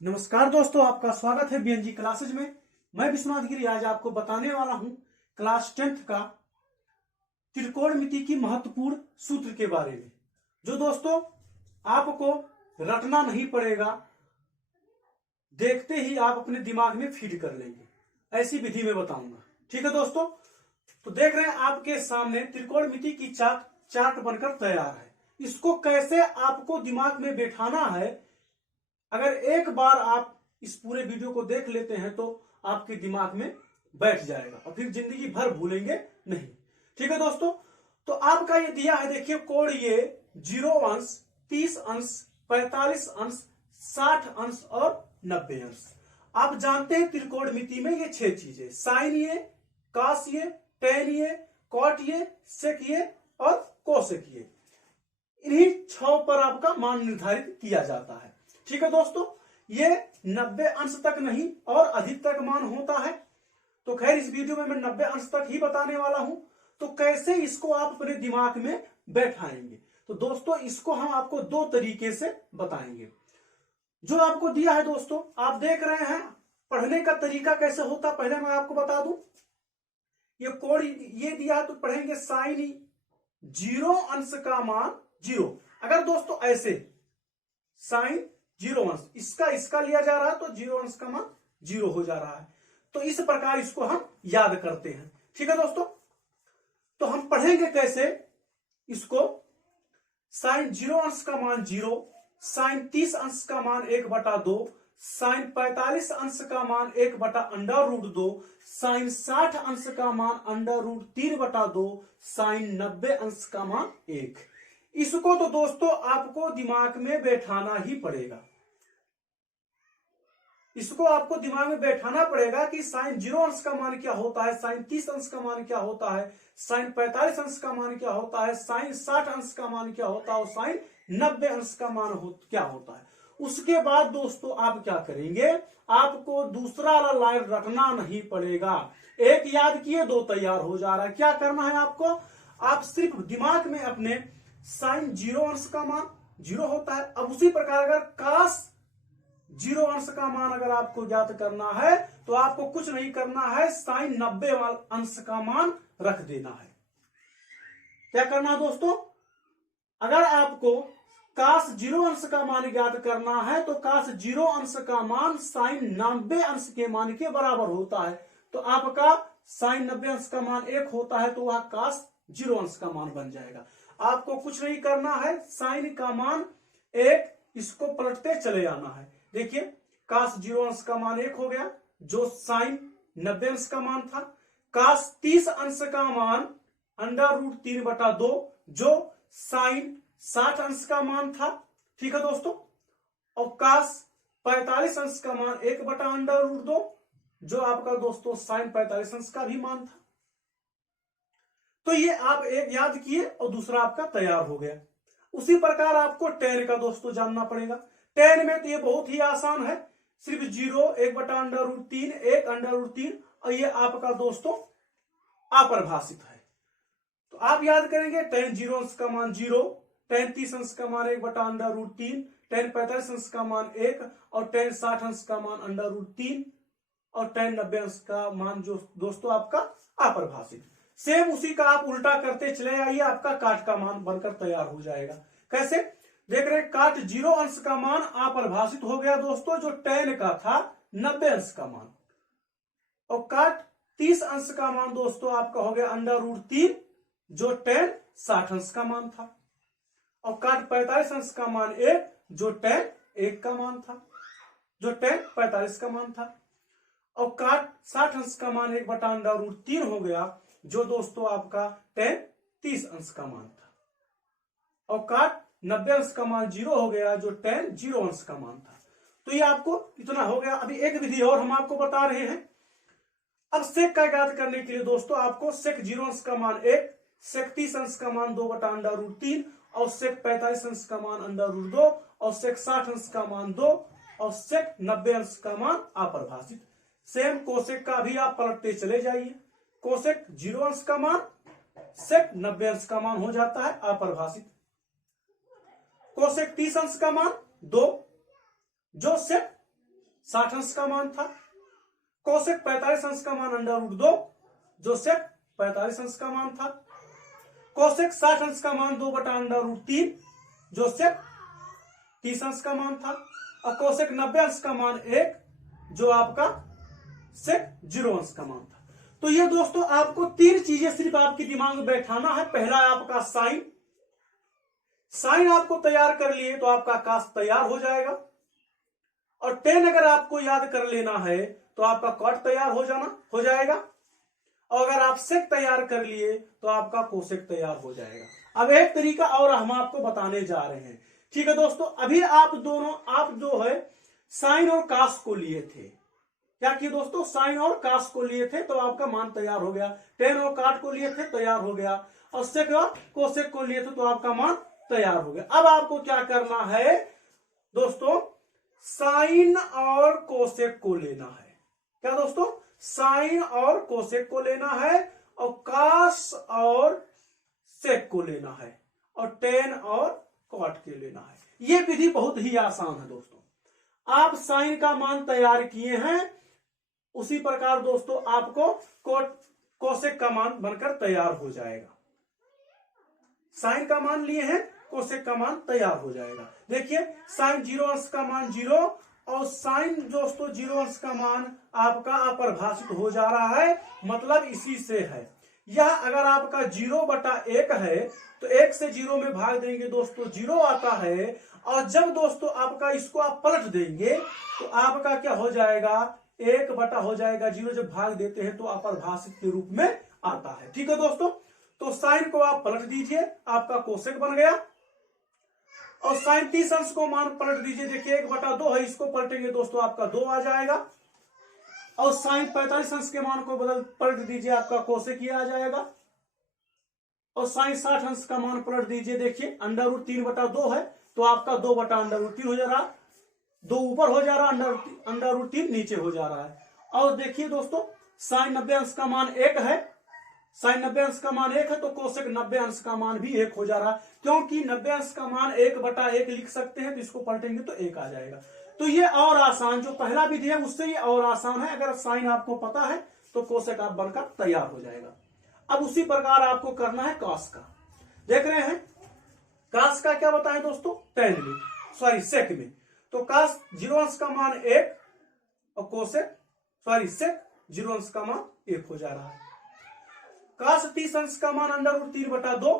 नमस्कार दोस्तों, आपका स्वागत है बीएनजी क्लासेज में। मैं विश्वनाथ गिरी आज आपको बताने वाला हूं क्लास 10th का त्रिकोणमिति की महत्वपूर्ण सूत्र के बारे में, जो दोस्तों आपको रटना नहीं पड़ेगा, देखते ही आप अपने दिमाग में फीड कर लेंगे। ऐसी विधि में बताऊंगा, ठीक है दोस्तों। तो देख रहे हैं आपके सामने त्रिकोणमिति की चार्ट बनकर तैयार है। इसको कैसे आपको दिमाग में बैठाना है, अगर एक बार आप इस पूरे वीडियो को देख लेते हैं तो आपके दिमाग में बैठ जाएगा और फिर जिंदगी भर भूलेंगे नहीं, ठीक है दोस्तों। तो आपका ये दिया है, देखिए कोड ये 0 अंश, 30 अंश, 45 अंश, 60 अंश और 90 अंश। आप जानते हैं त्रिकोणमिति में ये 6 चीजें, साइन ये, कास ये, टेन ये, कॉट ये, सेक ये और कोसेक ये, इन्हीं 6 पर आपका मान निर्धारित किया जाता है, ठीक है दोस्तों। ये 90 अंश तक नहीं और अधिक तक मान होता है। तो खैर इस वीडियो में मैं 90 अंश तक ही बताने वाला हूं। तो कैसे इसको आप अपने दिमाग में बैठाएंगे, तो दोस्तों इसको हम आपको 2 तरीके से बताएंगे। जो आपको दिया है दोस्तों, आप देख रहे हैं पढ़ने का तरीका कैसे होता, पहले मैं आपको बता दूं। ये कोड ये दिया तो पढ़ेंगे साइन 0 अंश का मान 0। अगर दोस्तों ऐसे साइन 0 अंश इसका लिया जा रहा है तो 0 अंश का मान 0 हो जा रहा है। तो इस प्रकार इसको हम याद करते हैं, ठीक है दोस्तों। तो हम पढ़ेंगे कैसे इसको। साइन 0 अंश का मान 0, साइन 30 अंश का मान 1/2, साइन 45 अंश का मान 1/√2, साइन 60 अंश का मान √3/2, साइन 90 अंश का मान 1। इसको तो दोस्तों आपको दिमाग में बैठाना ही पड़ेगा। इसको आपको दिमाग में बैठाना पड़ेगा कि साइन 0 अंश का मान क्या होता है, साइन 30 अंश का मान क्या होता है, साइन 45 अंश का मान क्या होता है, साइन 60 अंश का मान क्या होता है और साइन 90 अंश का मान क्या होता है। उसके बाद दोस्तों आप क्या करेंगे, आपको दूसरा वाला लाइन रखना नहीं पड़ेगा। एक याद किए 2 तैयार हो जा रहा है। क्या करना है आपको, आप सिर्फ दिमाग में अपने साइन 0 अंश का मान 0 होता है। अब उसी प्रकार अगर कास 0 अंश का मान अगर आपको ज्ञात करना है तो आपको कुछ नहीं करना है, साइन 90 अंश का मान रख देना है। क्या करना है दोस्तों, अगर आपको कास 0 अंश का मान ज्ञात करना है तो कास 0 अंश का मान साइन 90 अंश के मान के बराबर होता है। तो आपका साइन 90 अंश का मान 1 होता है तो वह कास 0 अंश का मान बन जाएगा। आपको कुछ नहीं करना है, साइन का मान 1, इसको पलटते चले जाना है। देखिए कास 0 अंश का मान 1 हो गया, जो साइन 90 अंश का मान था। कास 30 अंश का मान √3/2, जो साइन 60 अंश का मान था, ठीक है दोस्तों। और कास 45 अंश का मान 1/√2, जो आपका दोस्तों साइन 45 अंश का भी मान था। तो ये आप एक याद किए और दूसरा आपका तैयार हो गया। उसी प्रकार आपको टेन का दोस्तों जानना पड़ेगा। टेन में तो ये बहुत ही आसान है, सिर्फ 0, 1/√3, 1/√3 और ये आपका दोस्तों अपरिभाषित है। तो आप याद करेंगे टेन 0 अंश का मान 0, टेन 30 अंश का मान 1/√3, टेन 45 अंश का मान 1 और टेन 60 अंश का मान √3 और टेन 90 अंश का मान जो दोस्तों आपका अपरिभाषित। सेम उसी का आप उल्टा करते चले आइए, आपका काट का मान बनकर तैयार हो जाएगा। कैसे देख रहे हैं, काट 0 अंश का मान अपरिभाषित हो गया दोस्तों, जो टेन का था 90 अंश का मान, और काट 30 अंश का मान दोस्तों आपका हो गया √3, जो टेन 60 अंश का मान था, और काट 45 अंश का मान 1, जो टेन 1 का मान था, जो टेन 45 का मान था, और काट 60 अंश का मान 1/√3 हो गया, जो दोस्तों आपका टेन 30 अंश का मान था, और काट 90 अंश का मान 0 हो गया, जो टेन 0 अंश का मान था। तो ये आपको इतना हो गया। अभी एक विधि और हम आपको बता रहे हैं। अब सेक का ज्ञात करने के लिए दोस्तों आपको सेक 0 अंश का मान 1, सेक 30 अंश का मान 2/√3 और सेक 45 अंश का मान √2 और सेक 60 अंश का मान 2 और सेक 90 अंश का मान अपरिभाषित। सेम कोसेक का भी आप पलटते चले जाइए। कोसेक 0 अंश का मान सेक 90 अंश का मान हो जाता है अपरिभाषित। कोसेक 30 अंश का मान 2, जो सेक 60 अंश का मान था। कोसेक 45 अंश का मान √2, जो सेक 45 अंश का मान था। कोसेक 60 अंश का मान 2/√3, जो सेक 30 अंश का मान था। और कोसेक 90 अंश का मान 1, जो आपका सेक 0 अंश का मान था। तो ये दोस्तों आपको 3 चीजें सिर्फ आपके दिमाग में बैठाना है। पहला आपका साइन, साइन आपको तैयार कर लिए तो आपका कास तैयार हो जाएगा। और टेन अगर आपको याद कर लेना है तो आपका कॉट तैयार हो जाएगा। और अगर आप सेक तैयार कर लिए तो आपका कोसेक तैयार हो जाएगा। अब एक तरीका और हम आपको बताने जा रहे हैं। ठीक है दोस्तों, अभी आप जो है साइन और कास को लिए थे। क्या किए दोस्तों, साइन और कास को लिए थे तो आपका मान तैयार हो गया। टेन और काट को लिए थे, तैयार हो गया। और सेक और कोसेक को लिए थे तो आपका मान तैयार हो गया। अब आपको क्या करना है दोस्तों, साइन और कोसेक को लेना है। क्या दोस्तों, साइन और कोसेक को लेना है, और कास और सेक को लेना है, और टेन और कॉट के लेना है। यह विधि बहुत ही आसान है दोस्तों। आप साइन का मान तैयार किए हैं, उसी प्रकार दोस्तों आपको कोसेक का मान बनकर तैयार हो जाएगा। साइन का मान लिए हैं, कोसेक का मान तैयार हो जाएगा। देखिए साइन 0 अंश का मान 0, और साइन दोस्तों 0 अंश का मान आपका अपरिभाषित हो जा रहा है, मतलब इसी से है। यह अगर आपका 0/1 है तो 1 से 0 में भाग देंगे दोस्तों 0 आता है। और जब दोस्तों आपका इसको आप पलट देंगे तो आपका क्या हो जाएगा, 1 हो जाएगा 0। जब भाग देते हैं तो अपरिभाषित के रूप में आता है। ठीक है दोस्तों, तो साइन को आप पलट दीजिए, आपका कोसेक बन गया। और साइन 30 अंश को मान पलट दीजिए, देखिए 1/2 है, इसको पलटेंगे दोस्तों आपका 2 आ जाएगा। और साइन 45 अंश के मान को पलट दीजिए, आपका कोसेक ही आ जाएगा। और साइन 60 अंश का मान पलट दीजिए, देखिए √3/2 है तो आपका 2/√3 हो जा रहा है। 2 ऊपर हो जा रहा है, √3 नीचे हो जा रहा है। और देखिए दोस्तों साइन 90 अंश का मान 1 है, साइन 90 अंश का मान 1 है तो कोसेक 90 अंश का मान भी 1 हो जा रहा है। क्योंकि 90 अंश का मान 1/1 लिख सकते हैं, तो इसको पलटेंगे तो 1 आ जाएगा। तो ये और आसान, जो पहला विधि है उससे ये और आसान है। अगर साइन आपको पता है तो कोसेक आप बनकर तैयार हो जाएगा। अब उसी प्रकार आपको करना है कास का। देख रहे हैं कास का क्या बताएं दोस्तों, सेक में। तो कास 0 अंश का मान 1, और सेक 0 अंश का मान 1 हो जा रहा है। कास 30 अंश का मान √3/2,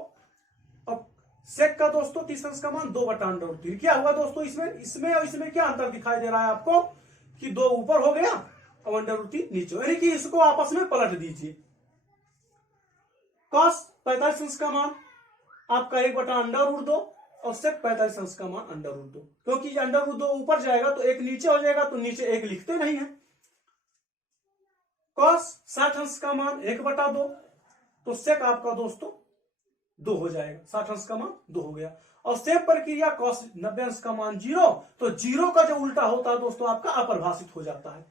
और सेक का दोस्तों 30 अंश का मान 2/√3। क्या हुआ दोस्तों, इसमें और इसमें क्या अंतर दिखाई दे रहा है आपको, कि 2 ऊपर हो गया और √3 नीचे, यानी कि इसको आपस में पलट दीजिए। कास 45 अंश का मान आपका 1/√2, और सेक 45 अंश का मान √2। क्योंकि √2 ऊपर जाएगा तो 1 नीचे हो जाएगा, तो नीचे 1 लिखते नहीं है। कॉस 60 अंश का मान 1/2, तो सेक आपका दोस्तों 2 हो जाएगा। 60 अंश का मान 2 हो गया। और सेम प्रक्रिया कॉस 90 अंश का मान 0, तो 0 का जो उल्टा होता है दोस्तों आपका अपरिभाषित हो जाता है।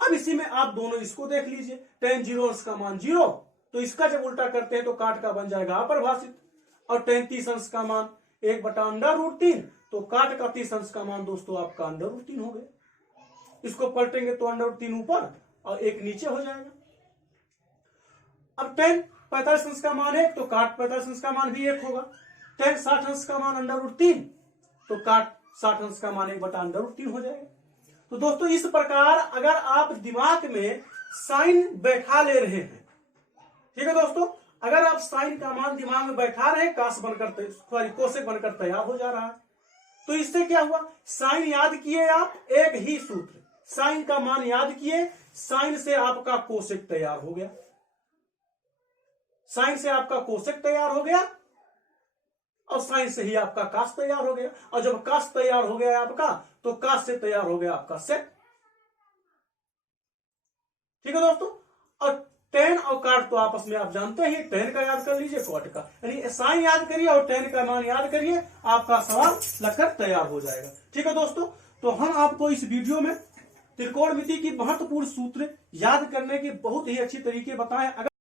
अब इसी में आप दोनों इसको देख लीजिए, टेन 0 अंश का मान 0, तो इसका जब उल्टा करते हैं तो काट का बन जाएगा अपरिभाषित। और टेन 30 अंश का मान 1/√3, तो काट का 30 अंश का मान दोस्तों आपका √3 हो गया। इसको पलटेंगे तो √3 ऊपर और 1 नीचे हो जाएगा। अब टेन 45 अंश का मान 1, तो काट 45 अंश का मान भी 1 होगा। टेन 60 अंश का मान √3, तो काट 60 अंश का मान 1/√3 हो जाएगा। तो दोस्तों इस प्रकार अगर आप दिमाग में साइन बैठा ले रहे हैं, ठीक है दोस्तों, अगर आप साइन का मान दिमाग में बैठा रहे हैं, कोसेक बनकर तैयार हो जा रहा है। तो इससे क्या हुआ, साइन याद किए आप, एक ही सूत्र, साइन का मान याद किए, साइन से आपका कोसेक तैयार हो गया। साइन से आपका कोसेक तैयार हो गया, और साइन से ही आपका कास तैयार हो गया। और जब कास तैयार हो गया आपका, तो कास से तैयार हो गया आपका सेक। ठीक है दोस्तों, और टेन और काट तो आपस में आप जानते हैं, टेन का याद कर लीजिए, कॉट का, यानी साइन याद करिए और टेन का मान याद करिए, आपका सवाल लगकर तैयार हो जाएगा। ठीक है दोस्तों, तो हम आपको इस वीडियो में त्रिकोणमिति की महत्वपूर्ण सूत्र याद करने के बहुत ही अच्छी तरीके बताएं।